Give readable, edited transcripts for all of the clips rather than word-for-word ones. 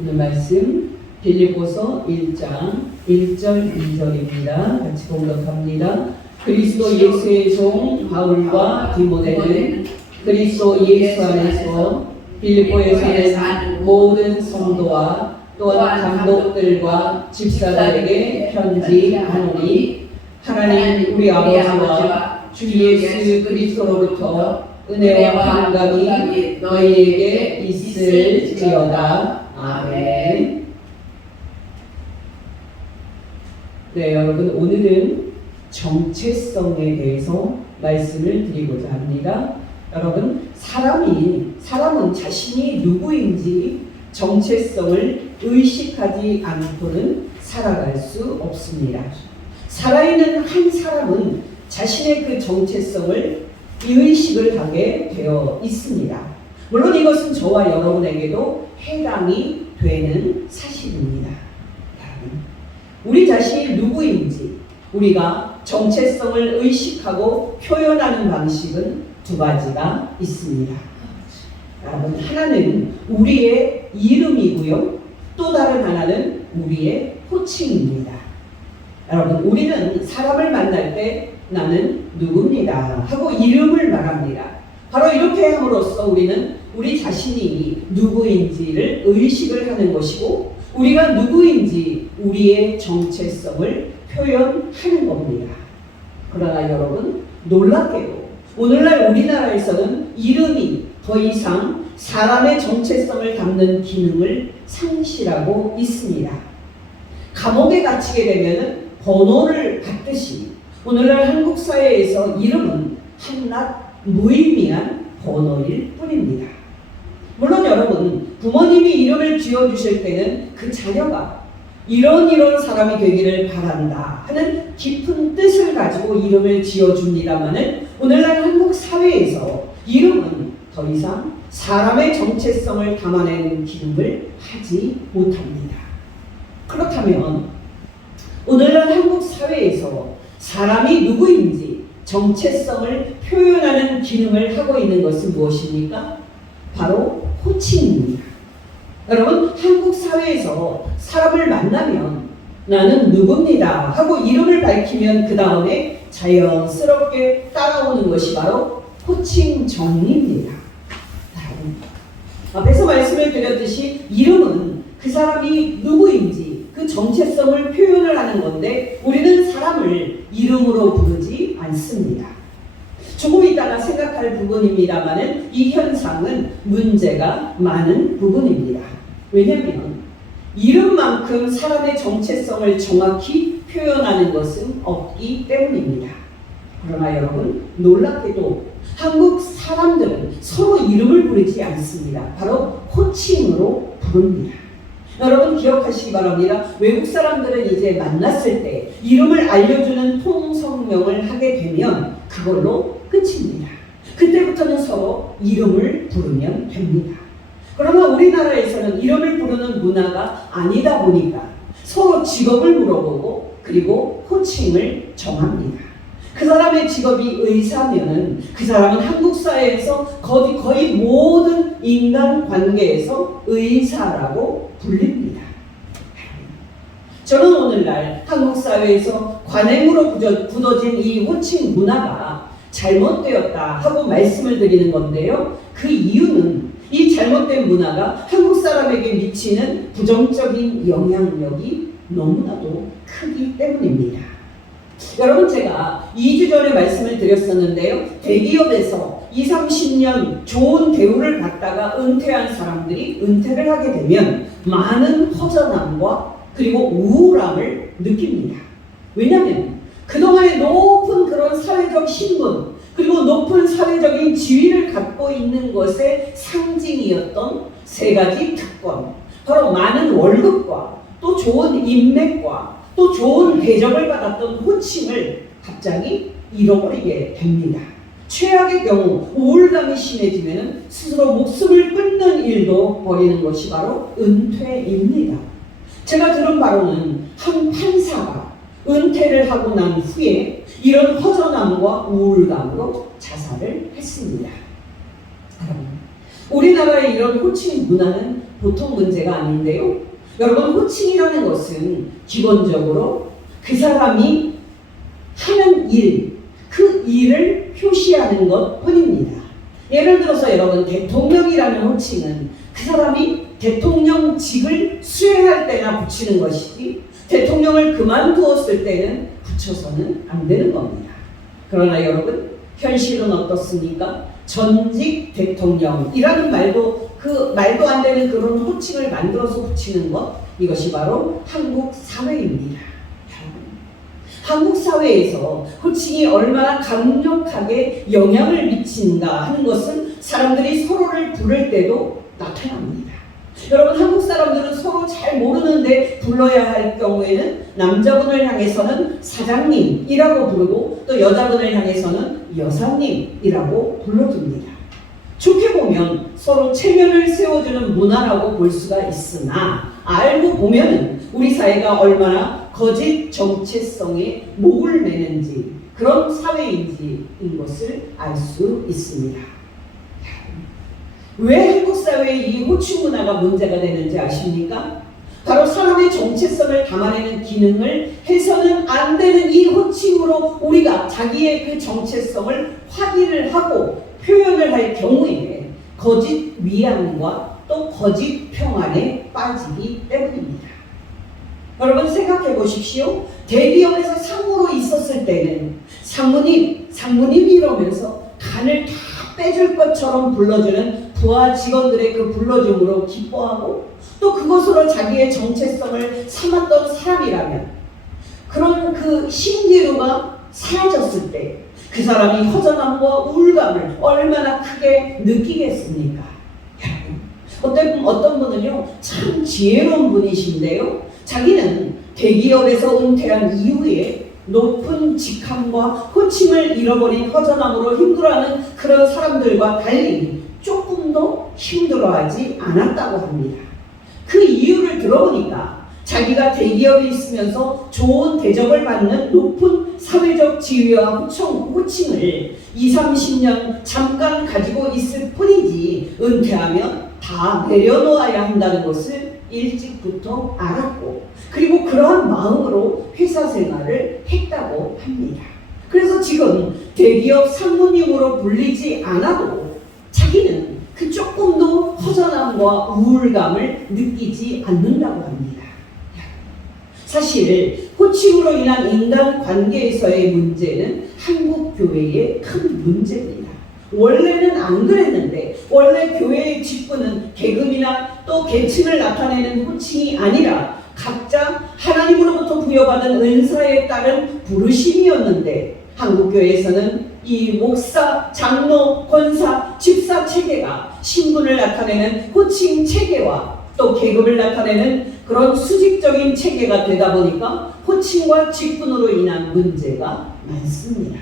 오늘 말씀 빌립보서 1장 1절 2절입니다. 같이 공독합니다. 그리스도 예수의 종 바울과 디모데는 그리스도 예수 안에서 빌립보에 사는 모든 성도와 또한 감독들과 집사들에게 편지하노니 하나님 우리 아버지와 주 예수 그리스도로부터 은혜와 평강이 너희에게 있을지어다. 아멘. 네, 여러분, 오늘은 정체성에 대해서 말씀을 드리고자 합니다. 여러분, 사람은 자신이 누구인지 정체성을 의식하지 않고는 살아갈 수 없습니다. 살아있는 한 사람은 자신의 그 정체성을 의식을 하게 되어 있습니다. 물론 이것은 저와 여러분에게도 해당이 되는 사실입니다. 우리 자신이 누구인지 우리가 정체성을 의식하고 표현하는 방식은 두 가지가 있습니다. 여러분, 하나는 우리의 이름이고요. 또 다른 하나는 우리의 호칭입니다. 여러분, 우리는 사람을 만날 때 나는 누굽니다 하고 이름을 말합니다. 바로 이렇게 함으로써 우리는 우리 자신이 누구인지를 의식을 하는 것이고 우리가 누구인지 우리의 정체성을 표현하는 겁니다. 그러나 여러분, 놀랍게도 오늘날 우리나라에서는 이름이 더 이상 사람의 정체성을 담는 기능을 상실하고 있습니다. 감옥에 갇히게 되면 번호를 받듯이 오늘날 한국 사회에서 이름은 한낱 무의미한 번호일 뿐입니다. 물론 여러분, 부모님이 이름을 지어주실 때는 그 자녀가 이런 사람이 되기를 바란다 하는 깊은 뜻을 가지고 이름을 지어줍니다마는 오늘날 한국 사회에서 이름은 더 이상 사람의 정체성을 담아내는 기능을 하지 못합니다. 그렇다면 오늘날 한국 사회에서 사람이 누구인지 정체성을 표현하는 기능을 하고 있는 것은 무엇입니까? 바로 호칭입니다. 여러분, 한국 사회에서 사람을 만나면 나는 누굽니다 하고 이름을 밝히면 그 다음에 자연스럽게 따라오는 것이 바로 호칭 정리입니다. 앞에서 말씀을 드렸듯이 이름은 그 사람이 누구인지 그 정체성을 표현을 하는 건데 우리는 사람을 이름으로 부르지 않습니다. 조금 이따가 생각할 부분입니다만은 이 현상은 문제가 많은 부분입니다. 왜냐하면 이름만큼 사람의 정체성을 정확히 표현하는 것은 없기 때문입니다. 그러나 여러분, 놀랍게도 한국 사람들은 서로 이름을 부르지 않습니다. 바로 호칭으로 부릅니다. 여러분, 기억하시기 바랍니다. 외국 사람들은 이제 만났을 때 이름을 알려주는 통성명을 하게 되면 그걸로 끝입니다. 그때부터는 서로 이름을 부르면 됩니다. 그러나 우리나라에서는 이름을 부르는 문화가 아니다 보니까 서로 직업을 물어보고 그리고 호칭을 정합니다. 그 사람의 직업이 의사면은 그 사람은 한국 사회에서 거의 모든 인간 관계에서 의사라고 불립니다. 저는 오늘날 한국 사회에서 관행으로 굳어진 이 호칭 문화가 잘못되었다 하고 말씀을 드리는 건데요. 그 이유는 이 잘못된 문화가 한국 사람에게 미치는 부정적인 영향력이 너무나도 크기 때문입니다. 여러분, 제가 2주 전에 말씀을 드렸었는데요. 대기업에서 20, 30년 좋은 대우를 받다가 은퇴한 사람들이 은퇴를 하게 되면 많은 허전함과 그리고 우울함을 느낍니다. 왜냐하면 그동안에 높은 그런 사회적 신분 그리고 높은 사회적인 지위를 갖고 있는 것의 상징이었던 세 가지 특권, 바로 많은 월급과 또 좋은 인맥과 또 좋은 대접을 받았던 호칭을 갑자기 잃어버리게 됩니다. 최악의 경우 우울감이 심해지면 스스로 목숨을 끊는 일도 벌이는 것이 바로 은퇴입니다. 제가 들은 바로는 한 판사가 은퇴를 하고 난 후에 이런 허전함과 우울감으로 자살을 했습니다. 우리나라의 이런 호칭 문화는 보통 문제가 아닌데요. 여러분, 호칭이라는 것은 기본적으로 그 사람이 하는 일, 그 일을 표시하는 것 뿐입니다. 예를 들어서 여러분, 대통령이라는 호칭은 그 사람이 대통령직을 수행할 때나 붙이는 것이지 대통령을 그만두었을 때는 붙여서는 안 되는 겁니다. 그러나 여러분, 현실은 어떻습니까? 전직 대통령이라는 말도 그 말도 안 되는 그런 호칭을 만들어서 붙이는 것, 이것이 바로 한국 사회입니다. 한국 사회에서 호칭이 얼마나 강력하게 영향을 미친가 하는 것은 사람들이 서로를 부를 때도 나타납니다. 여러분, 한국 사람들은 서로 잘 모르는데 불러야 할 경우에는 남자분을 향해서는 사장님이라고 부르고 또 여자분을 향해서는 여사님이라고 불러줍니다. 좋게 보면 서로 체면을 세워주는 문화라고 볼 수가 있으나 알고 보면 우리 사회가 얼마나 거짓 정체성에 목을 매는지, 그런 사회인지인 것을 알 수 있습니다. 왜 한국 사회에 이 호칭 문화가 문제가 되는지 아십니까? 바로 사람의 정체성을 담아내는 기능을 해서는 안 되는 이 호칭으로 우리가 자기의 그 정체성을 확인을 하고 표현을 할 경우에 거짓 위안과 또 거짓 평안에 빠지기 때문입니다. 여러분, 생각해 보십시오. 대기업에서 상무로 있었을 때는 상무님 이러면서 간을 다 빼줄 것처럼 불러주는 부하 직원들의 그 불러줌으로 기뻐하고 또 그것으로 자기의 정체성을 삼았던 사람이라면 그런 그 신기루가 사라졌을 때 그 사람이 허전함과 우울감을 얼마나 크게 느끼겠습니까? 어떤 분은요, 참 지혜로운 분이신데요, 자기는 대기업에서 은퇴한 이후에 높은 직함과 호칭을 잃어버린 허전함으로 힘들어하는 그런 사람들과 달리 조금 더 힘들어하지 않았다고 합니다. 그 이유를 들어보니까 자기가 대기업에 있으면서 좋은 대접을 받는 높은 사회적 지위와 호칭을 20-30년 잠깐 가지고 있을 뿐이지 은퇴하면 다 내려놓아야 한다는 것을 일찍부터 알았고, 그리고 그러한 마음으로 회사 생활을 했다고 합니다. 그래서 지금 대기업 상무님으로 불리지 않아도 자기는 그 조금 더 허전함과 우울감을 느끼지 않는다고 합니다. 사실 호칭으로 인한 인간관계에서의 문제는 한국 교회의 큰 문제입니다. 원래는 안 그랬는데, 원래 교회의 직분은 계급이나 또 계층을 나타내는 호칭이 아니라 각자 하나님으로부터 부여받은 은사에 따른 부르심이었는데, 한국교회에서는 이 목사, 장로, 권사, 집사 체계가 신분을 나타내는 호칭 체계와 또 계급을 나타내는 그런 수직적인 체계가 되다 보니까 호칭과 직분으로 인한 문제가 많습니다.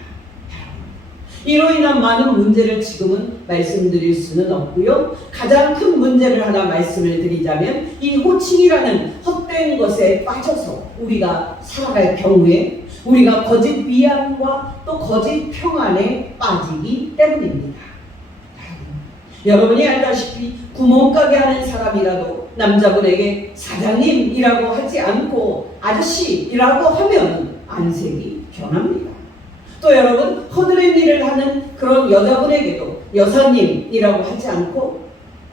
이로 인한 많은 문제를 지금은 말씀드릴 수는 없고요. 가장 큰 문제를 하나 말씀을 드리자면 이 호칭이라는 헛된 것에 빠져서 우리가 살아갈 경우에 우리가 거짓 위안과 또 거짓 평안에 빠지기 때문입니다. 여러분이 알다시피 구멍가게 하는 사람이라도 남자분에게 사장님이라고 하지 않고 아저씨라고 하면 안색이 변합니다. 또 여러분, 허드렛 일을 하는 그런 여자분에게도 여사님이라고 하지 않고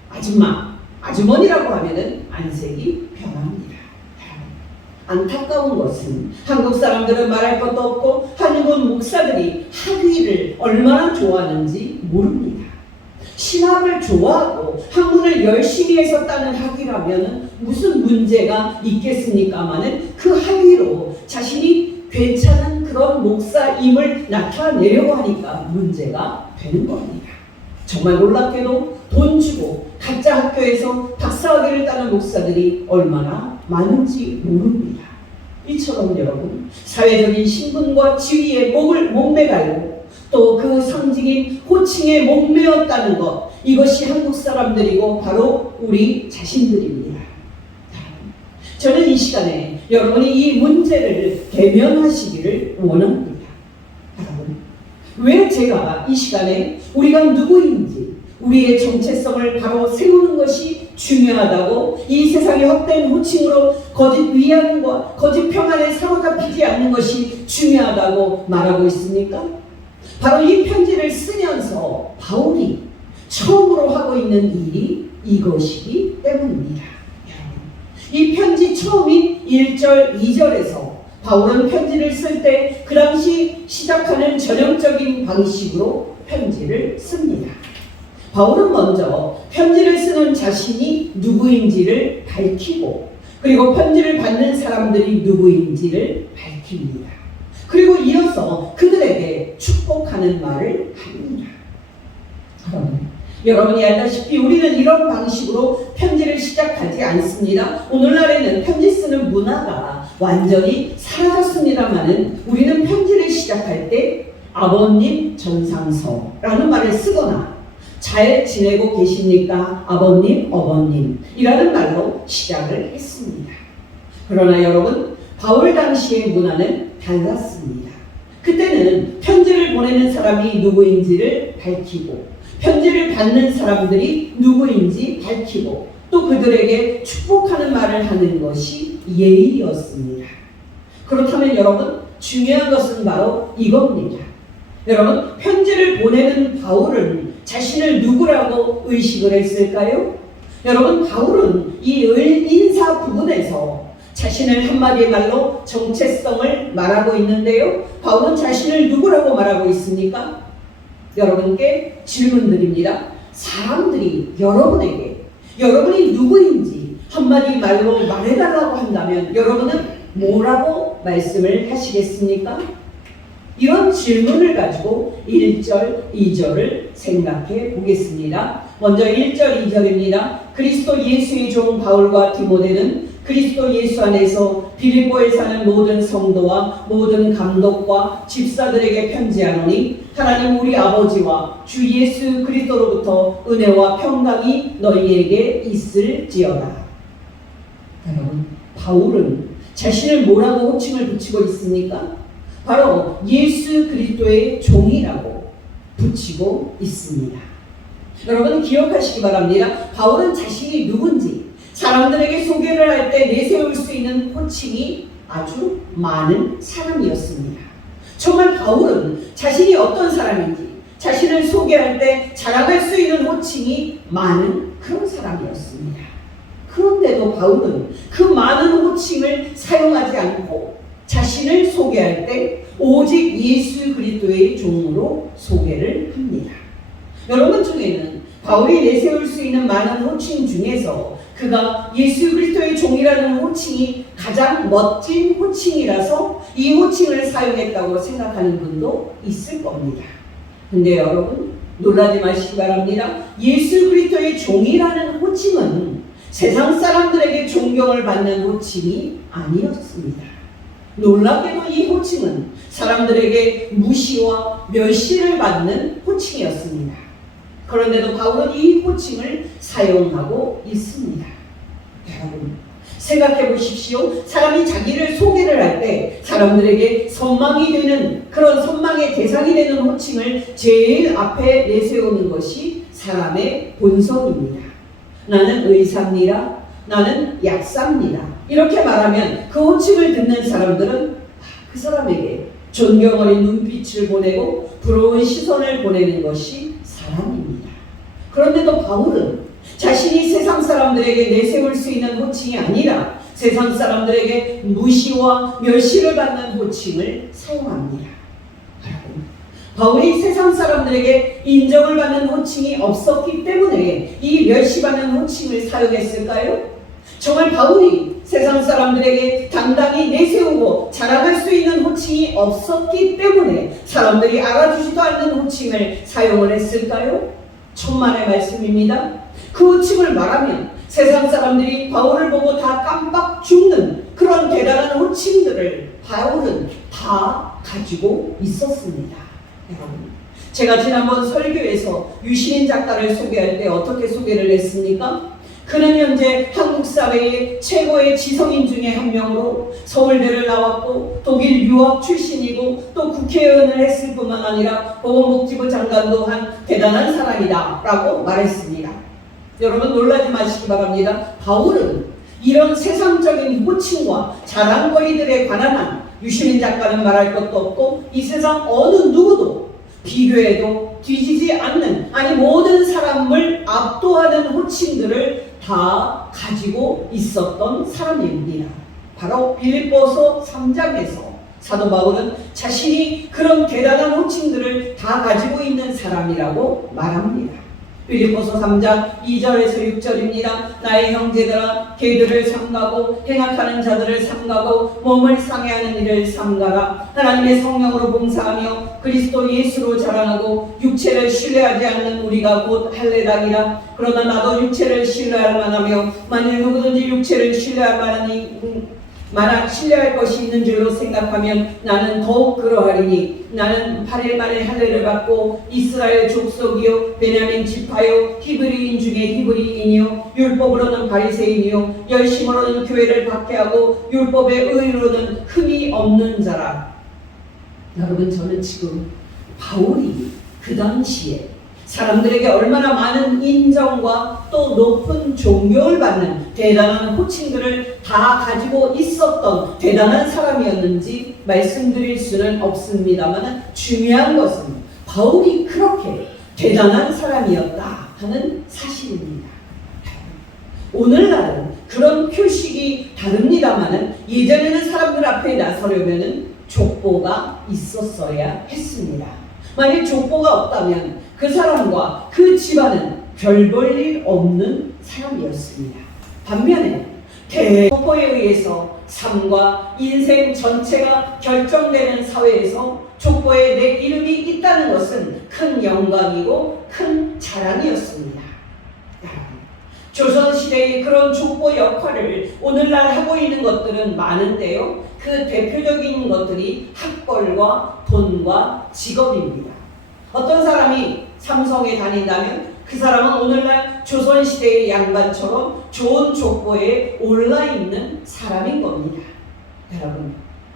아줌마, 아주머니라고 하면은 안색이 변합니다. 안타까운 것은 한국 사람들은 말할 것도 없고 한국 목사들이 학위를 얼마나 좋아하는지 모릅니다. 신학을 좋아하고 학문을 열심히 해서 따는 학위라면 무슨 문제가 있겠습니까마는 그 학위로 자신이 괜찮은 그런 목사임을 나타내려고 하니까 문제가 되는 겁니다. 정말 놀랍게도 돈 주고 가짜 학교에서 박사학위를 따는 목사들이 얼마나 많은지 모릅니다. 이처럼 여러분, 사회적인 신분과 지위에 목매달고 또 그 상징인 호칭에 목매었다는 것, 이것이 한국 사람들이고 바로 우리 자신들입니다. 저는 이 시간에 여러분이 이 문제를 대면하시기를 원합니다. 여러분, 왜 제가 이 시간에 우리가 누구인지 우리의 정체성을 바로 세우는 것이 중요하다고 이 세상의 헛된 호칭으로 거짓 위안과 거짓 평안에 사로잡히지 않는 것이 중요하다고 말하고 있습니까? 바로 이 편지를 쓰면서 바울이 처음으로 하고 있는 일이 이것이기 때문입니다. 이 편지 처음인 1절, 2절에서 바울은 편지를 쓸 때 그 당시 시작하는 전형적인 방식으로 편지를 씁니다. 바울은 먼저 편지를 쓰는 자신이 누구인지를 밝히고 그리고 편지를 받는 사람들이 누구인지를 밝힙니다. 그리고 이어서 그들에게 축복하는 말을 합니다. 여러분이 알다시피 우리는 이런 방식으로 편지를 시작하지 않습니다. 오늘날에는 편지 쓰는 문화가 완전히 사라졌습니다만은 우리는 편지를 시작할 때 아버님 전상서라는 말을 쓰거나 잘 지내고 계십니까? 아버님, 어머님 이라는 말로 시작을 했습니다. 그러나 여러분, 바울 당시의 문화는 달랐습니다. 그때는 편지를 보내는 사람이 누구인지를 밝히고 편지를 받는 사람들이 누구인지 밝히고 또 그들에게 축복하는 말을 하는 것이 예의였습니다. 그렇다면 여러분, 중요한 것은 바로 이겁니다. 여러분, 편지를 보내는 바울은 자신을 누구라고 의식을 했을까요? 여러분, 바울은 이 인사 부분에서 자신을 한마디의 말로 정체성을 말하고 있는데요. 바울은 자신을 누구라고 말하고 있습니까? 여러분께 질문 드립니다. 사람들이 여러분에게 여러분이 누구인지 한마디 말로 말해달라고 한다면 여러분은 뭐라고 말씀을 하시겠습니까? 이런 질문을 가지고 1절, 2절을 생각해 보겠습니다. 먼저 1절, 2절입니다. 그리스도 예수의 종 바울과 디모데는 그리스도 예수 안에서 빌립보에 사는 모든 성도와 모든 감독과 집사들에게 편지하노니 하나님 우리 아버지와 주 예수 그리스도로부터 은혜와 평강이 너희에게 있을지어다. 여러분, 바울은 자신을 뭐라고 호칭을 붙이고 있습니까? 바로 예수 그리스도의 종이라고 붙이고 있습니다. 여러분 기억하시기 바랍니다. 바울은 자신이 누군지 사람들에게 소개를 할 때 내세울 수 있는 호칭이 아주 많은 사람이었습니다. 정말 바울은 자신이 어떤 사람인지 자신을 소개할 때 자랑할 수 있는 호칭이 많은 그런 사람이었습니다. 그런데도 바울은 그 많은 호칭을 사용하지 않고 자신을 소개할 때 오직 예수 그리스도의 종으로 소개를 합니다. 여러분 중에는 바울이 내세울 수 있는 많은 호칭 중에서 그가 예수 그리스도의 종이라는 호칭이 가장 멋진 호칭이라서 이 호칭을 사용했다고 생각하는 분도 있을 겁니다. 근데 여러분 놀라지 마시기 바랍니다. 예수 그리스도의 종이라는 호칭은 세상 사람들에게 존경을 받는 호칭이 아니었습니다. 놀랍게도 이 호칭은 사람들에게 무시와 멸시를 받는 호칭이었습니다. 그런데도 바울은 이 호칭을 사용하고 있습니다. 여러분 생각해 보십시오. 사람이 자기를 소개를 할 때 사람들에게 선망이 되는 그런 선망의 대상이 되는 호칭을 제일 앞에 내세우는 것이 사람의 본성입니다. 나는 의사입니다. 나는 약사입니다. 이렇게 말하면 그 호칭을 듣는 사람들은 그 사람에게 존경 어린 눈빛을 보내고 부러운 시선을 보내는 것이 사람입니다. 그런데도 바울은 자신이 세상 사람들에게 내세울 수 있는 호칭이 아니라 세상 사람들에게 무시와 멸시를 받는 호칭을 사용합니다. 바울이 세상 사람들에게 인정을 받는 호칭이 없었기 때문에 이 멸시받는 호칭을 사용했을까요? 정말 바울이 세상 사람들에게 당당히 내세우고 자랑할 수 있는 호칭이 없었기 때문에 사람들이 알아주지도 않는 호칭을 사용을 했을까요? 천만의 말씀입니다. 그 호칭을 말하면 세상 사람들이 바울을 보고 다 깜빡 죽는 그런 대단한 호칭들을 바울은 다 가지고 있었습니다. 여러분, 제가 지난번 설교에서 유시민 작가를 소개할 때 어떻게 소개를 했습니까? 그는 현재 한국 사회의 최고의 지성인 중에 한 명으로 서울대를 나왔고 독일 유학 출신이고 또 국회의원을 했을 뿐만 아니라 보건복지부 장관도 한 대단한 사람이다 라고 말했습니다. 여러분 놀라지 마시기 바랍니다. 바울은 이런 세상적인 호칭과 자랑거리들에 관한 한 유시민 작가는 말할 것도 없고 이 세상 어느 누구도 비교해도 뒤지지 않는, 아니 모든 사람을 압도하는 호칭들을 다 가지고 있었던 사람입니다. 바로 빌립보서 3장에서 사도 바울은 자신이 그런 대단한 호칭들을 다 가지고 있는 사람이라고 말합니다. 빌립보서 3장 2절에서 6절입니다. 나의 형제들아, 개들을 삼가고 행악하는 자들을 삼가고 몸을 상해하는 일을 삼가라. 하나님의 성령으로 봉사하며 그리스도 예수로 자랑하고 육체를 신뢰하지 않는 우리가 곧 할례당이라. 그러나 나도 육체를 신뢰할 만하며 만일 누구든지 육체를 신뢰할 것이 있는 줄로 생각하면 나는 더욱 그러하리니 나는 8일 만에 할례를 받고 이스라엘 족속이요 베냐민 지파요 히브리인 중에 히브리인이요 율법으로는 바리새인이요 열심으로는 교회를 박해하고 율법의 의로는 흠이 없는 자라. 여러분, 저는 지금 바울이 그 당시에 사람들에게 얼마나 많은 인정과 또 높은 존경을 받는 대단한 호칭들을 다 가지고 있었던 대단한 사람이었는지 말씀드릴 수는 없습니다만 중요한 것은 바울이 그렇게 대단한 사람이었다 하는 사실입니다. 오늘날은 그런 표식이 다릅니다만 예전에는 사람들 앞에 나서려면 족보가 있었어야 했습니다. 만약 족보가 없다면 그 사람과 그 집안은 별 볼 일 없는 사람이었습니다. 반면에 족보에 의해서 삶과 인생 전체가 결정되는 사회에서 족보에 내 이름이 있다는 것은 큰 영광이고 큰 자랑이었습니다. 조선시대의 그런 족보 역할을 오늘날 하고 있는 것들은 많은데요. 그 대표적인 것들이 학벌과 돈과 직업입니다. 어떤 사람이 삼성에 다닌다면 그 사람은 오늘날 조선시대의 양반처럼 좋은 족보에 올라있는 사람인 겁니다.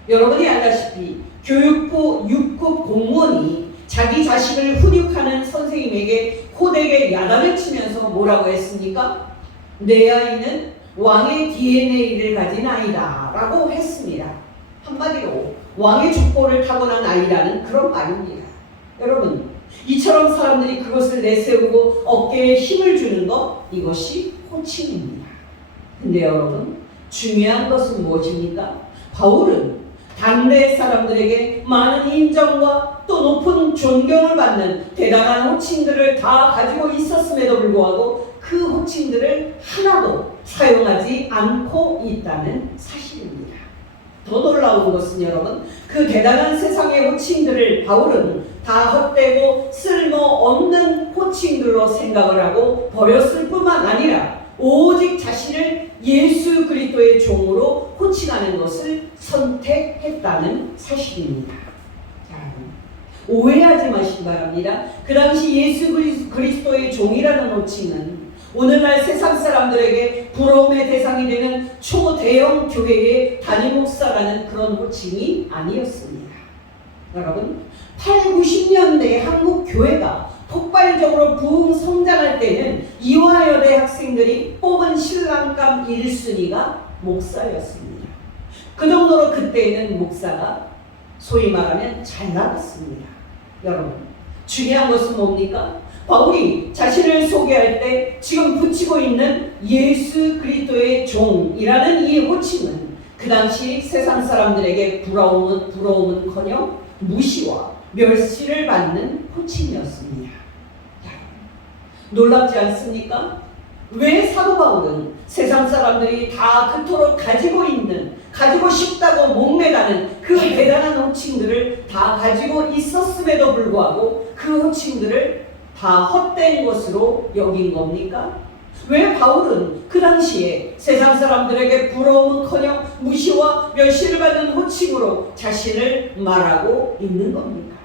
여러분이 알다시피 교육부 6급 공무원이 자기 자식을 훈육하는 선생님에게 호되게 야단을 치면서 뭐라고 했습니까? 내 아이는 왕의 DNA를 가진 아이다 라고 했습니다. 한마디로 왕의 족보를 타고난 아이라는 그런 말입니다. 여러분, 이처럼 사람들이 그것을 내세우고 어깨에 힘을 주는 것, 이것이 호칭입니다. 근데 여러분, 중요한 것은 무엇입니까? 바울은 당대 사람들에게 많은 인정과 또 높은 존경을 받는 대단한 호칭들을 다 가지고 있었음에도 불구하고 그 호칭들을 하나도 사용하지 않고 있다는 사실입니다. 더 놀라운 것은 여러분, 그 대단한 세상의 호칭들을 바울은 다 헛되고 쓸모없는 호칭들로 생각을 하고 버렸을 뿐만 아니라 오직 자신을 예수 그리스도의 종으로 호칭하는 것을 선택했다는 사실입니다. 오해하지 마시기 바랍니다. 그 당시 예수 그리스도의 종이라는 호칭은 오늘날 세상 사람들에게 부러움의 대상이 되는 초대형 교회의 담임 목사라는 그런 호칭이 아니었습니다. 여러분, 8, 90년대 한국 교회가 폭발적으로 부흥 성장할 때는 이화여대 학생들이 뽑은 신랑감 1순위가 목사였습니다. 그 정도로 그때에는 목사가 소위 말하면 잘 나갔습니다. 여러분, 중요한 것은 뭡니까? 바울이 자신을 소개할 때 지금 붙이고 있는 예수 그리스도의 종이라는 이 호칭은 그 당시 세상 사람들에게 부러움은커녕 무시와 멸시를 받는 호칭이었습니다. 놀랍지 않습니까? 왜 사도 바울은 세상 사람들이 다 그토록 가지고 싶다고 목매다는 그 대단한 호칭들을 다 가지고 있었음에도 불구하고 그 호칭들을 다 헛된 것으로 여긴 겁니까? 왜 바울은 그 당시에 세상 사람들에게 부러움은커녕 무시와 멸시를 받는 호칭으로 자신을 말하고 있는 겁니까?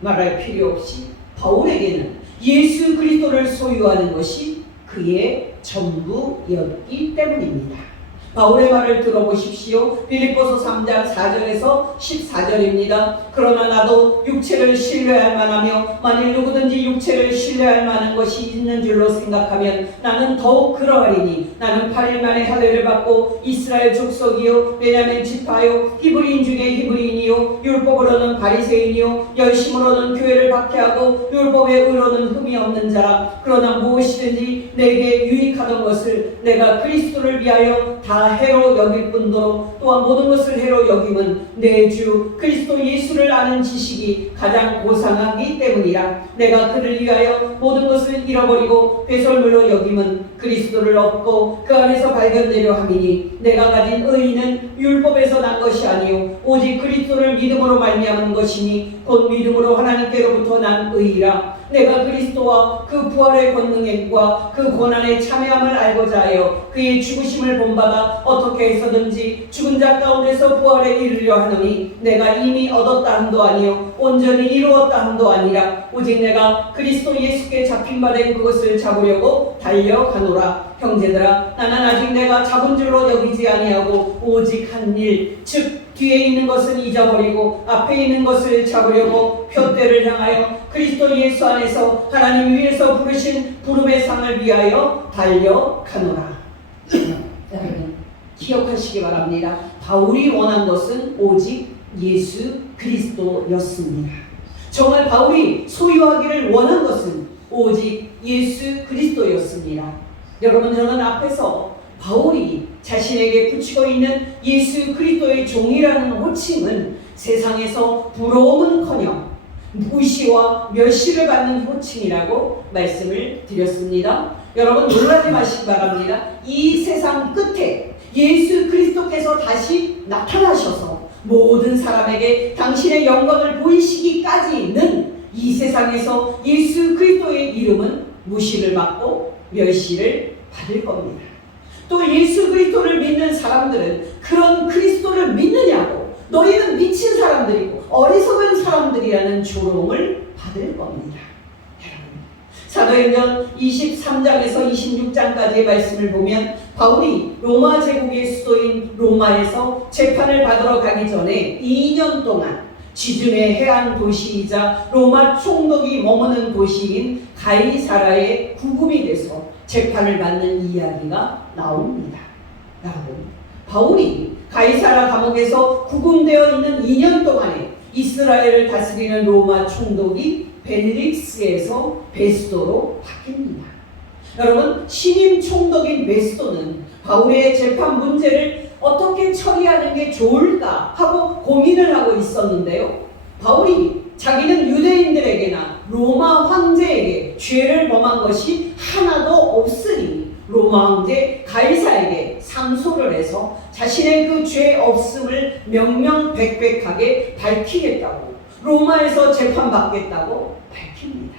말할 필요 없이 바울에게는 예수 그리스도를 소유하는 것이 그의 전부였기 때문입니다. 바울의 말을 들어보십시오. 빌립보서 3장 4절에서 14절입니다. 그러나 나도 육체를 신뢰할 만하며 만일 누구든지 육체를 신뢰할 만한 것이 있는 줄로 생각하면 나는 더욱 그러하리니 나는 8일 만에 할례를 받고 이스라엘 족속이요 베냐민 지파요 히브리인 중에 히브리인이요 율법으로는 바리새인이요 열심으로는 교회를 박해하고 율법의 의로는 흠이 없는 자라. 그러나 무엇이든지 내게 유익하던 것을 내가 그리스도를 위하여 다 해로 여길 뿐더러 또한 모든 것을 해로 여김은 내 주 그리스도 예수를 아는 지식이 가장 고상하기 때문이라. 내가 그를 위하여 모든 것을 잃어버리고 배설물로 여김은 그리스도를 얻고 그 안에서 발견되려 함이니 내가 가진 의의는 율법에서 난 것이 아니요 오직 그리스도를 믿음으로 말미암은 것이니 곧 믿음으로 하나님께로부터 난 의의라. 내가 그리스도와 그 부활의 권능과 그 고난의 참여함을 알고자 하여 그의 죽으심을 본받아 어떻게 해서든지 죽은 자 가운데서 부활에 이르려 하노니 내가 이미 얻었다 함도 아니요 온전히 이루었다 함도 아니라 오직 내가 그리스도 예수께 잡힌 바 된 그것을 잡으려고 달려가노라. 형제들아 나는 아직 내가 잡은 줄로 여기지 아니하고 오직 한 일 즉 뒤에 있는 것은 잊어버리고 앞에 있는 것을 잡으려고 표대를 향하여 그리스도 예수 안에서 하나님 위에서 부르신 부름의 상을 위하여 달려가노라. 여러분 기억하시기 바랍니다. 바울이 원한 것은 오직 예수 그리스도였습니다. 정말 바울이 소유하기를 원한 것은 오직 예수 그리스도였습니다. 여러분 저는 앞에서 바울이 자신에게 붙이고 있는 예수 그리스도의 종이라는 호칭은 세상에서 부러움은커녕 무시와 멸시를 받는 호칭이라고 말씀을 드렸습니다. 여러분 놀라지 마시기 바랍니다. 이 세상 끝에 예수 그리스도께서 다시 나타나셔서 모든 사람에게 당신의 영광을 보이시기까지는 이 세상에서 예수 그리스도의 이름은 무시를 받고 멸시를 받을 겁니다. 또 예수 그리스도를 믿는 사람들은 그런 그리스도를 믿느냐고 너희는 미친 사람들이고 어리석은 사람들이라는 조롱을 받을 겁니다. 사도행전 23장에서 26장까지의 말씀을 보면 바울이 로마 제국의 수도인 로마에서 재판을 받으러 가기 전에 2년 동안 지중해 해안 도시이자 로마 총독이 머무는 도시인 가이사라에 구금이 돼서 재판을 받는 이야기가 나옵니다. 여러분, 바울이 가이사라 감옥에서 구금되어 있는 2년 동안에 이스라엘을 다스리는 로마 총독이 벨릭스에서 베스도로 바뀝니다. 여러분, 신임 총독인 베스도는 바울의 재판 문제를 어떻게 처리하는 게 좋을까 하고 고민을 하고 있었는데요. 바울이 자기는 유대인들에게나 로마 황제에게 죄를 범한 것이 하나도 없으니 로마 황제 가이사에게 상소를 해서 자신의 그 죄 없음을 명명백백하게 밝히겠다고 로마에서 재판받겠다고 밝힙니다.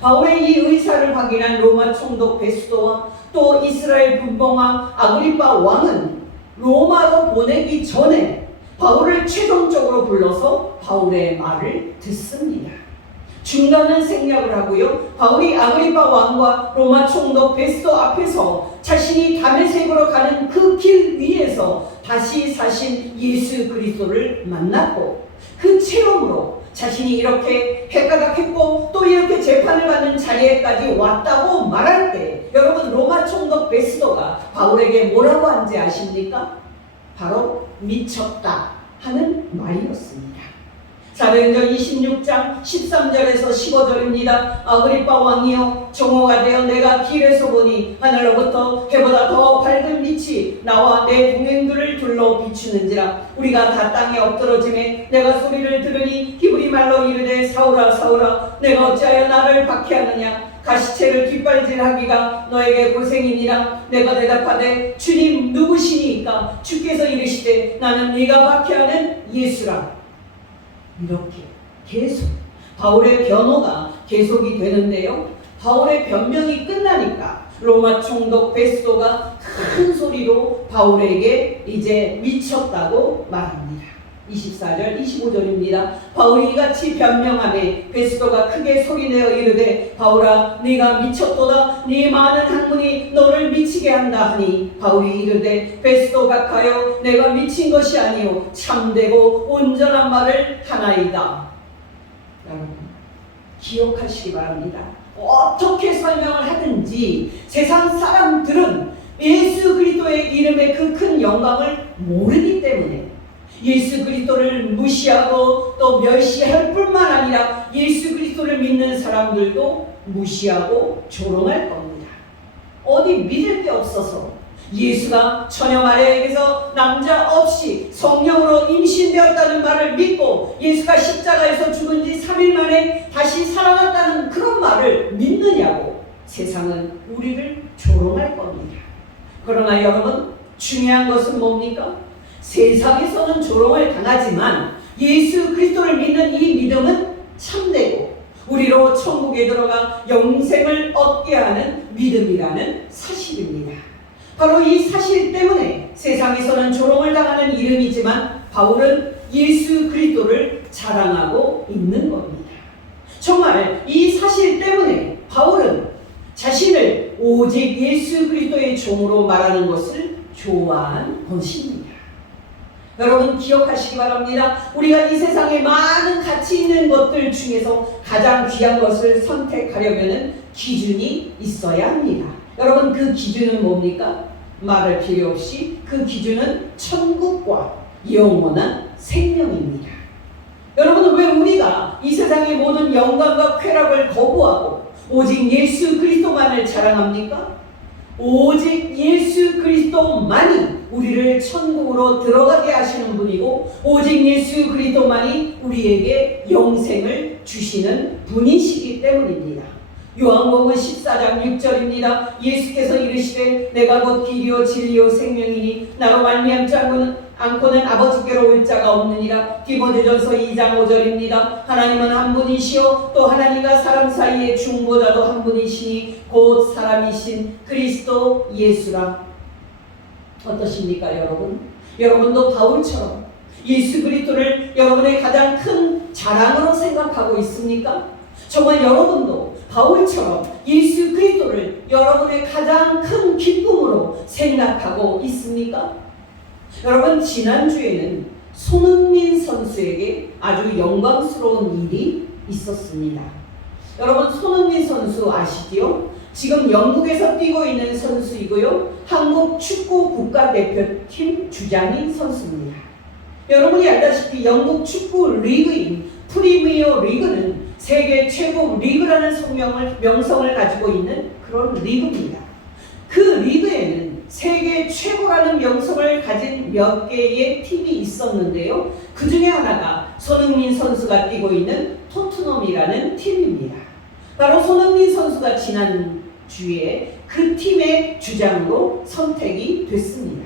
바울의 이 의사를 확인한 로마 총독 베스도와 또 이스라엘 분봉왕 아그리파 왕은 로마로 보내기 전에 바울을 최종적으로 불러서 바울의 말을 듣습니다. 중간은 생략을 하고요. 바울이 아그리파 왕과 로마 총독 베스도 앞에서 자신이 다메섹으로 가는 그 길 위에서 다시 사신 예수 그리스도를 만났고 그 체험으로 자신이 이렇게 해가닥했고 또 이렇게 재판을 받는 자리에까지 왔다고 말할 때 여러분 로마 총독 베스도가 바울에게 뭐라고 한지 아십니까? 바로 미쳤다 하는 말이었습니다. 사도행전 26장 13절에서 15절입니다. 아그리파 왕이여 정오가 되어 내가 길에서 보니 하늘로부터 해보다 더 밝은 빛이 나와 내 동행들을 둘러 비추는지라. 우리가 다 땅에 엎드러짐에 내가 소리를 들으니 히브리 말로 이르되 사울아 사울아 내가 어찌하여 나를 박해하느냐. 가시체를 뒷발질하기가 너에게 고생이니라. 내가 대답하되 주님 누구시니까. 주께서 이르시되 나는 네가 박해하는 예수라. 이렇게 계속 바울의 변호가 계속이 되는데요. 바울의 변명이 끝나니까 로마 총독 베스도가 큰 소리로 바울에게 이제 미쳤다고 말합니다. 24절 25절입니다. 바울이 이같이 변명하매 베스도가 크게 소리내어 이르되 바울아 네가 미쳤도다. 네 많은 학문이 너를 미치게 한다 하니 바울이 이르되 베스도 각하여 내가 미친 것이 아니요 참되고 온전한 말을 하나이다. 여러분 기억하시기 바랍니다. 어떻게 설명을 하든지 세상 사람들은 예수 그리스도의 이름의 그 큰 영광을 모르기 때문에 예수 그리스도를 무시하고 또 멸시할 뿐만 아니라 예수 그리스도를 믿는 사람들도 무시하고 조롱할 겁니다. 어디 믿을 게 없어서 예수가 처녀 마리아에게서 남자 없이 성령으로 임신되었다는 말을 믿고 예수가 십자가에서 죽은 지 3일 만에 다시 살아났다는 그런 말을 믿느냐고 세상은 우리를 조롱할 겁니다. 그러나 여러분 중요한 것은 뭡니까? 세상에서는 조롱을 당하지만 예수 그리스도를 믿는 이 믿음은 참되고 우리로 천국에 들어가 영생을 얻게 하는 믿음이라는 사실입니다. 바로 이 사실 때문에 세상에서는 조롱을 당하는 이름이지만 바울은 예수 그리스도를 자랑하고 있는 겁니다. 정말 이 사실 때문에 바울은 자신을 오직 예수 그리스도의 종으로 말하는 것을 좋아한 것입니다. 여러분 기억하시기 바랍니다. 우리가 이 세상에 많은 가치 있는 것들 중에서 가장 귀한 것을 선택하려면 기준이 있어야 합니다. 여러분 그 기준은 뭡니까? 말할 필요 없이 그 기준은 천국과 영원한 생명입니다. 여러분 왜 우리가 이 세상의 모든 영광과 쾌락을 거부하고 오직 예수 그리스도만을 자랑합니까? 오직 예수 그리스도만이 우리를 천국으로 들어가게 하시는 분이고 오직 예수 그리스도만이 우리에게 영생을 주시는 분이시기 때문입니다. 요한복음 14장 6절입니다. 예수께서 이르시되 내가 곧 길이요 진리요 생명이니 나로 말미암지 않고는 아버지께로 올 자가 없느니라. 디모데전서 2장 5절입니다. 하나님은 한 분이시요 또 하나님과 사람 사이의 중보자도 한 분이시니 곧 사람이신 그리스도 예수라. 어떠십니까 여러분? 여러분도 바울처럼 예수 그리스도를 여러분의 가장 큰 자랑으로 생각하고 있습니까? 정말 여러분도 바울처럼 예수 그리스도를 여러분의 가장 큰 기쁨으로 생각하고 있습니까? 여러분 지난주에는 손흥민 선수에게 아주 영광스러운 일이 있었습니다. 여러분 손흥민 선수 아시지요? 지금 영국에서 뛰고 있는 선수이고요. 한국 축구 국가대표팀 주장인 선수입니다. 여러분이 알다시피 영국 축구 리그인 프리미어 리그는 세계 최고 리그라는 명성을 가지고 있는 그런 리그입니다. 그 리그에는 세계 최고라는 명성을 가진 몇 개의 팀이 있었는데요. 그 중에 하나가 손흥민 선수가 뛰고 있는 토트넘이라는 팀입니다. 바로 손흥민 선수가 지난주에 그 팀의 주장으로 선택이 됐습니다.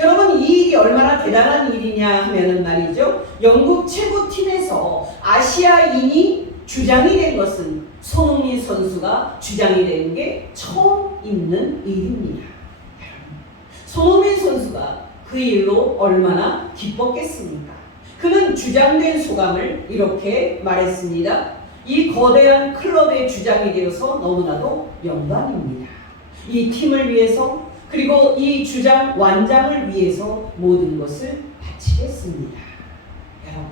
여러분 이 일이 얼마나 대단한 일이냐 하면은 말이죠. 영국 최고팀에서 아시아인이 주장이 된 것은 손흥민 선수가 주장이 된 게 처음 있는 일입니다. 손흥민 선수가 그 일로 얼마나 기뻤겠습니까? 그는 주장된 소감을 이렇게 말했습니다. 이 거대한 클럽의 주장이 되어서 너무나도 영광입니다. 이 팀을 위해서 그리고 이 주장 완장을 위해서 모든 것을 바치겠습니다. 여러분,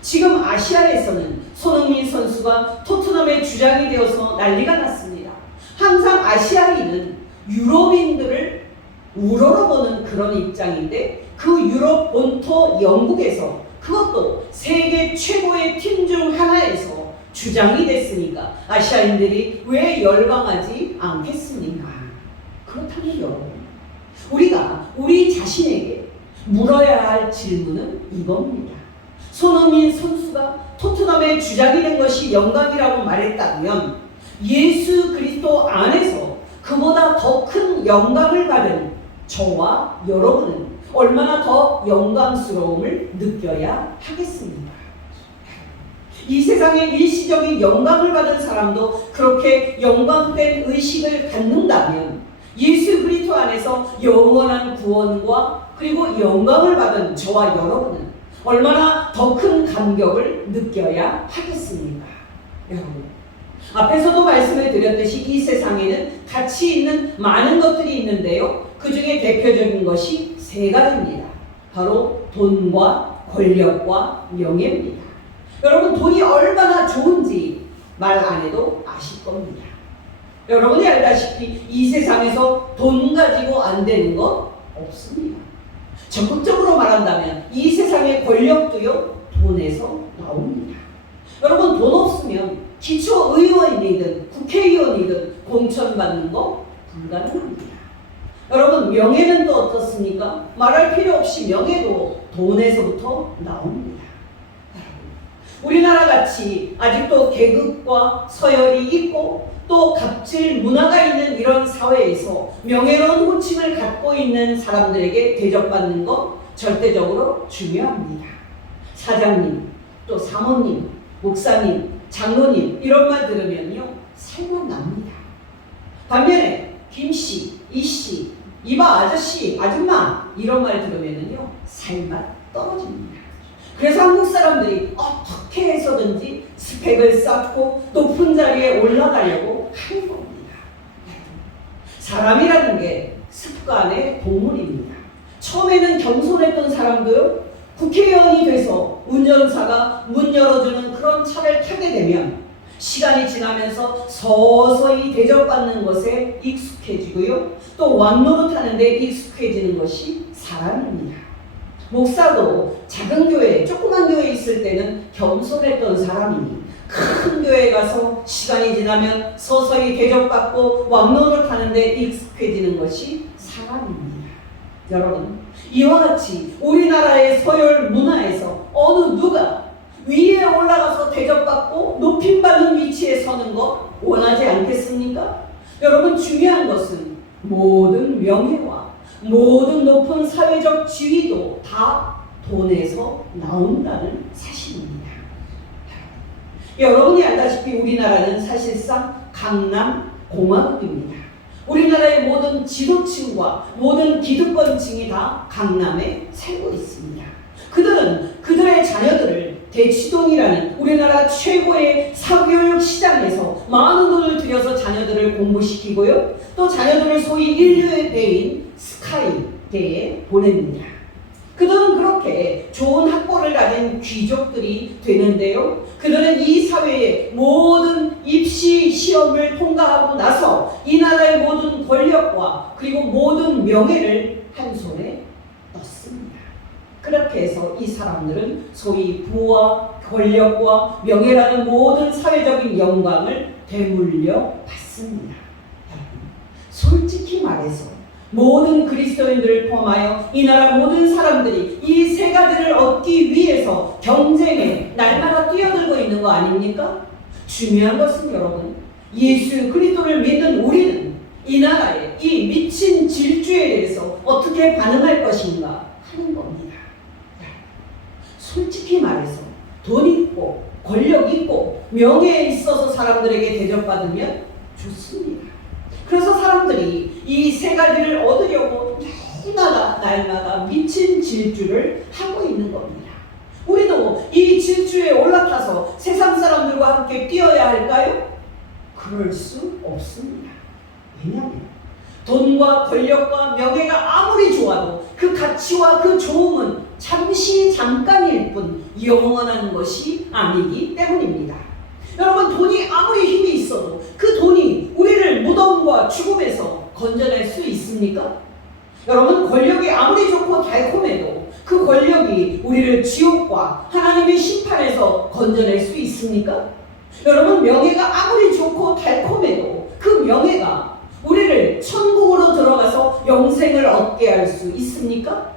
지금 아시아에서는 손흥민 선수가 토트넘의 주장이 되어서 난리가 났습니다. 항상 아시아인은 유럽인들을 우러러 보는 그런 입장인데 그 유럽 본토 영국에서 그것도 세계 최고의 팀 중 하나에서 주장이 됐으니까 아시아인들이 왜 열광하지 않겠습니까? 그렇다면 여러분, 우리가 우리 자신에게 물어야 할 질문은 이겁니다. 손흥민 선수가 토트넘의 주장이 된 것이 영광이라고 말했다면 예수 그리스도 안에서 그보다 더 큰 영광을 받은 저와 여러분은 얼마나 더 영광스러움을 느껴야 하겠습니까? 이 세상에 일시적인 영광을 받은 사람도 그렇게 영광된 의식을 갖는다면 예수 그리스도 안에서 영원한 구원과 그리고 영광을 받은 저와 여러분은 얼마나 더 큰 감격을 느껴야 하겠습니까? 여러분, 앞에서도 말씀을 드렸듯이 이 세상에는 가치 있는 많은 것들이 있는데요. 그 중에 대표적인 것이 세 가지입니다. 바로 돈과 권력과 명예입니다. 여러분, 돈이 얼마나 좋은지 말 안 해도 아실 겁니다. 여러분이 알다시피 이 세상에서 돈 가지고 안 되는 것 없습니다. 적극적으로 말한다면 이 세상의 권력도요, 돈에서 나옵니다. 여러분, 돈 없으면 기초의원이든 국회의원이든 공천받는 거 불가능합니다. 여러분, 명예는 또 어떻습니까? 말할 필요 없이 명예도 돈에서부터 나옵니다. 우리나라 같이 아직도 계급과 서열이 있고 또 갑질 문화가 있는 이런 사회에서 명예로운 호칭을 갖고 있는 사람들에게 대접받는 것 절대적으로 중요합니다. 사장님, 또 사모님, 목사님, 장로님 이런 말 들으면요, 살만 납니다. 반면에 김씨, 이씨, 이봐 아저씨, 아줌마 이런 말 들으면요, 살맛 떨어집니다. 그래서 한국 사람들이 어떻게 해서든지 스펙을 쌓고 높은 자리에 올라가려고 하는 겁니다. 사람이라는 게 습관의 동물입니다. 처음에는 겸손했던 사람도요, 국회의원이 돼서 운전사가 문 열어주는 그런 차를 타게 되면 시간이 지나면서 서서히 대접받는 것에 익숙해지고요, 또 왕노릇 하는데 익숙해지는 것이 사람입니다. 목사도 작은 교회, 조그만 교회에 있을 때는 겸손했던 사람이니 큰 교회에 가서 시간이 지나면 서서히 대접받고 왕노릇 하는데 익숙해지는 것이 사람입니다. 여러분, 이와 같이 우리나라의 서열 문화에서 어느 누가 위에 올라가서 대접받고 높임받는 위치에 서는 거 원하지 않겠습니까? 여러분, 중요한 것은 모든 명예와 모든 높은 사회적 지위도 다 돈에서 나온다는 사실입니다. 여러분이 알다시피 우리나라는 사실상 강남공화국입니다. 우리나라의 모든 지도층과 모든 기득권층이 다 강남에 살고 있습니다. 그들은 그들의 자녀들을 대치동이라는 우리나라 최고의 사교육 시장에서 많은 돈을 들여서 자녀들을 공부시키고요, 또 자녀들을 소위 인류의 배인 스카이대에 보냅니다. 그들은 그렇게 좋은 학벌을 가진 귀족들이 되는데요, 그들은 이 사회의 모든 입시 시험을 통과하고 나서 이 나라의 모든 권력과 그리고 모든 명예를 한 손에 넣습니다. 그렇게 해서 이 사람들은 소위 부와 권력과 명예라는 모든 사회적인 영광을 되물려 받습니다. 솔직히 말해서 모든 그리스도인들을 포함하여 이 나라 모든 사람들이 이 세 가지를 얻기 위해서 경쟁에 날마다 뛰어들고 있는 거 아닙니까? 중요한 것은 여러분, 예수 그리스도를 믿는 우리는 이 나라의 이 미친 질주에 대해서 어떻게 반응할 것인가 하는 겁니다. 솔직히 말해서 돈 있고 권력 있고 명예에 있어서 사람들에게 대접받으면 좋습니다. 그래서 사람들이 이 세 가지를 얻으려고 날마다 미친 질주를 하고 있는 겁니다. 우리도 이 질주에 올라타서 세상 사람들과 함께 뛰어야 할까요? 그럴 수 없습니다. 왜냐하면 돈과 권력과 명예가 아무리 좋아도 그 가치와 그 좋음은 잠시 잠깐일 뿐 영원한 것이 아니기 때문입니다. 여러분, 돈이 아무리 힘이 있어도 그 돈이 우리를 무덤과 죽음에서 건져낼 수 있습니까? 여러분, 권력이 아무리 좋고 달콤해도 그 권력이 우리를 지옥과 하나님의 심판에서 건져낼 수 있습니까? 여러분, 명예가 아무리 좋고 달콤해도 그 명예가 우리를 천국으로 들어가서 영생을 얻게 할 수 있습니까?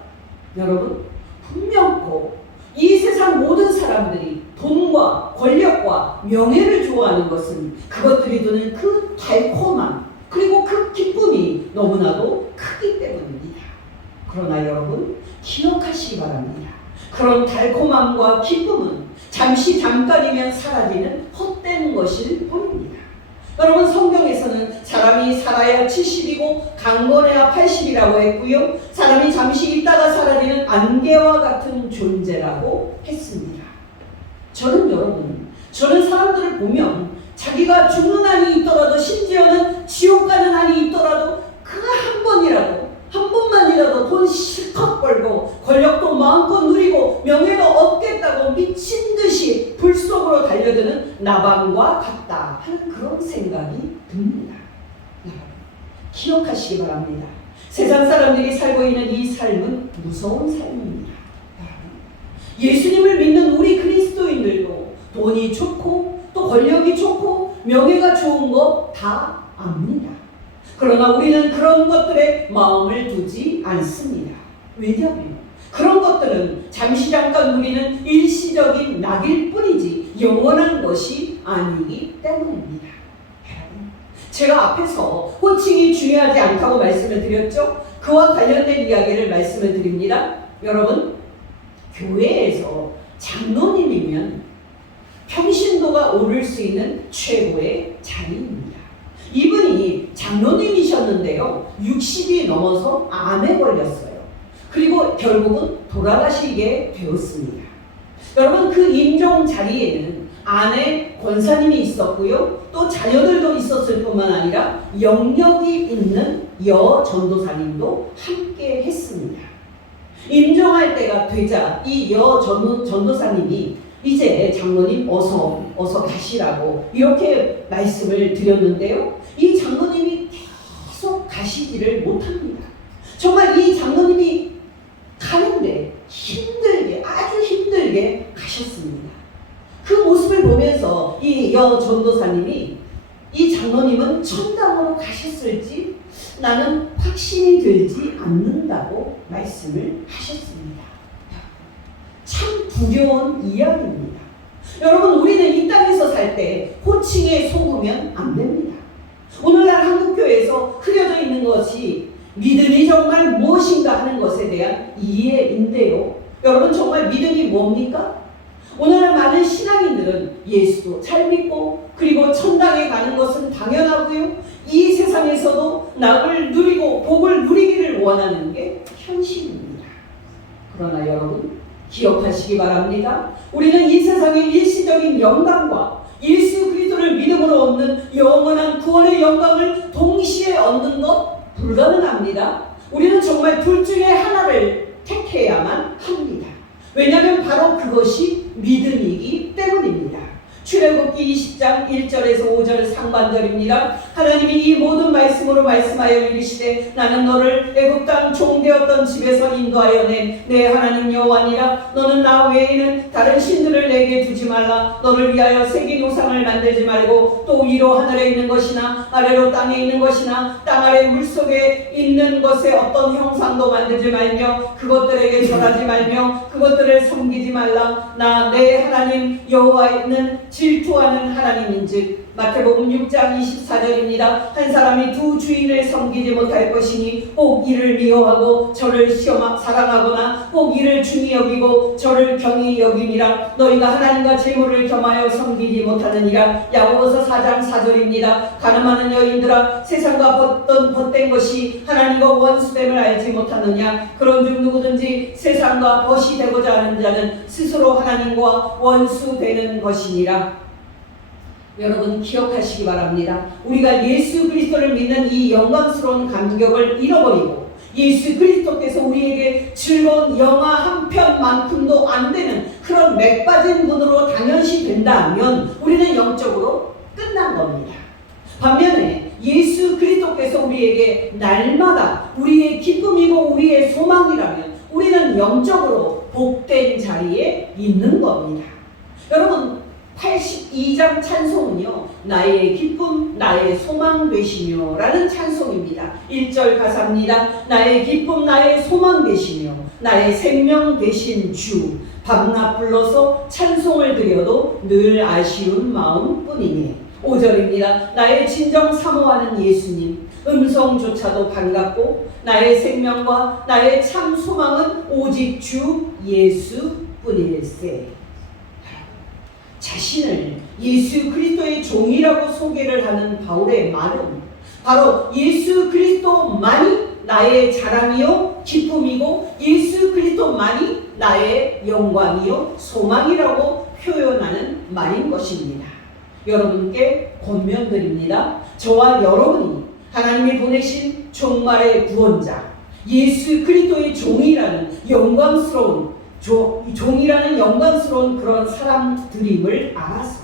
여러분, 분명코 이 세상 모든 사람들이 돈과 권력과 명예를 좋아하는 것은 그것들이 주는 그 달콤함 그리고 그 기쁨이 너무나도 크기 때문입니다. 그러나 여러분, 기억하시기 바랍니다. 그런 달콤함과 기쁨은 잠시 잠깐이면 사라지는 헛된 것일 뿐입니다. 여러분, 성경에서는 사람이 살아야 70이고 강건해야 80이라고 했고요, 사람이 잠시 있다가 사라지는 안개와 같은 존재라고 했습니다. 저는 사람들을 보면 자기가 죽는 한이 있더라도, 심지어는 지옥 가는 한이 있더라도 그 한 번만이라도 돈 실컷 벌고 권력도 마음껏 누리고 명예도 얻겠다고 미친 듯이 불 속으로 달려드는 나방과 같다 하는 그런 생각이 듭니다. 기억하시기 바랍니다. 세상 사람들이 살고 있는 이 삶은 무서운 삶입니다. 예수님을 믿는 우리 그리스도인들도 돈이 좋고 또 권력이 좋고 명예가 좋은 거 다 압니다. 그러나 우리는 그런 것들에 마음을 두지 않습니다. 왜냐하면 그런 것들은 잠시 잠깐 누리는 일시적인 낙일 뿐이지 영원한 것이 아니기 때문입니다. 제가 앞에서 호칭이 중요하지 않다고 말씀을 드렸죠? 그와 관련된 이야기를 말씀을 드립니다. 여러분, 교회에서 장로님이면 평신도가 오를 수 있는 최고의 자리입니다. 이분이 장로님이셨는데요, 60이 넘어서 암에 걸렸어요. 그리고 결국은 돌아가시게 되었습니다. 여러분, 그 임종 자리에는 아내 권사님이 있었고요, 또 자녀들도 있었을 뿐만 아니라 영역이 있는 여 전도사님도 함께 했습니다. 임종할 때가 되자 이 여 전도사님이 이제 장로님 어서 가시라고 이렇게 말씀을 드렸는데요, 이 장로님이 계속 가시지를 못합니다. 정말 이 장로님이 가는데 아주 힘들게 가셨습니다. 그 모습을 보면서 이 여 전도사님이 이 장로님은 천당으로 가셨을지 나는 확신이 들지 않는다고 말씀을 하셨습니다. 참 두려운 이야기입니다. 여러분, 우리는 이 땅에서 살 때 호칭에 속으면 안 됩니다. 오늘날 한국교회에서 흐려져 있는 것이 믿음이 정말 무엇인가 하는 것에 대한 이해인데요. 여러분, 정말 믿음이 뭡니까? 오늘날 많은 신앙인들은 예수도 잘 믿고 그리고 천당에 가는 것은 당연하고요, 이 세상에서도 낙을 누리고 복을 누리기를 원하는 게 현실입니다. 그러나 여러분, 기억하시기 바랍니다. 우리는 이 세상의 일시적인 영광과 예수 그리스도를 믿음으로 얻는 영원한 구원의 영광을 동시에 얻는 것 불가능합니다. 우리는 정말 둘 중에 하나를 택해야만 합니다. 왜냐하면 바로 그것이 믿음이기 때문입니다. 출애굽기 20장 1절에서 5절 상반절입니다. 하나님이 이 모든 말씀으로 말씀하여 이르시되 나는 너를 애굽 땅 종되었던 집에서 인도하여 내 하나님 여호와니라. 너는 나 외에는 다른 신들을 내게 두지 말라. 너를 위하여 새긴 우상을 만들지 말고 또 위로 하늘에 있는 것이나 아래로 땅에 있는 것이나 땅 아래 물속에 있는 것에 어떤 형상도 만들지 말며 그것들에게 절하지 말며 그것들을 섬기지 말라. 나 내 하나님 여호와는 질투하는 하나님인즉. 마태복음 6장 24절입니다. 한 사람이 두 주인을 섬기지 못할 것이니 혹 이를 미워하고 저를 사랑하거나 혹 이를 중히 여기고 저를 경히 여김이라. 너희가 하나님과 재물을 겸하여 섬기지 못하느니라. 야고보서 4장 4절입니다. 가늠하는 여인들아, 세상과 벗된 것이 하나님과 원수됨을 알지 못하느냐. 그런즉 누구든지 세상과 벗이 되고자 하는 자는 스스로 하나님과 원수되는 것이니라. 여러분, 기억하시기 바랍니다. 우리가 예수 그리스도를 믿는 이 영광스러운 감격을 잃어버리고 예수 그리스도께서 우리에게 즐거운 영화 한 편만큼도 안 되는 그런 맥빠진 분으로 당연시 된다면 우리는 영적으로 끝난 겁니다. 반면에 예수 그리스도께서 우리에게 날마다 우리의 기쁨이고 우리의 소망이라면 우리는 영적으로 복된 자리에 있는 겁니다. 여러분, 82장 찬송은요, 나의 기쁨 나의 소망 되시며 라는 찬송입니다. 1절 가사입니다. 나의 기쁨 나의 소망 되시며 나의 생명 되신 주, 밤낮 불러서 찬송을 드려도 늘 아쉬운 마음뿐이니. 5절입니다. 나의 진정 사모하는 예수님, 음성조차도 반갑고 나의 생명과 나의 참 소망은 오직 주 예수뿐일세. 자신을 예수 그리스도의 종이라고 소개를 하는 바울의 말은 바로 예수 그리스도만이 나의 자랑이요 기쁨이고 예수 그리스도 그리스도만이 나의 영광이요 소망이라고 표현하는 말인 것입니다. 여러분께 권면드립니다. 저와 여러분이 하나님이 보내신 종말의 구원자 예수 그리스도의 종이라는 영광스러운 종이라는 영광스러운 그런 사람들임을 알아서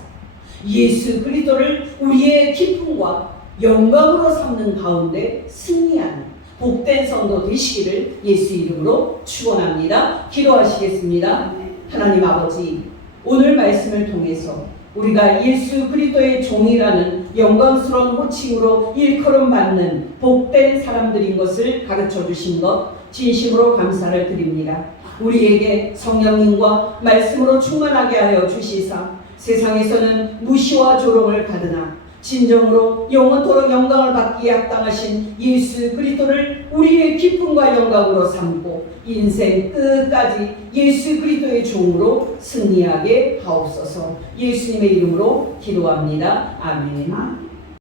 예수 그리스도를 우리의 기쁨과 영광으로 삼는 가운데 승리하는 복된 성도 되시기를 예수 이름으로 축원합니다. 기도하시겠습니다. 하나님 아버지, 오늘 말씀을 통해서 우리가 예수 그리스도의 종이라는 영광스러운 호칭으로 일컬음받는 복된 사람들인 것을 가르쳐 주신 것 진심으로 감사를 드립니다. 우리에게 성령님과 말씀으로 충만하게 하여 주시사 세상에서는 무시와 조롱을 받으나 진정으로 영원토록 영광을 받기에 합당하신 예수 그리스도를 우리의 기쁨과 영광으로 삼고 인생 끝까지 예수 그리스도의 종으로 승리하게 하옵소서. 예수님의 이름으로 기도합니다. 아멘.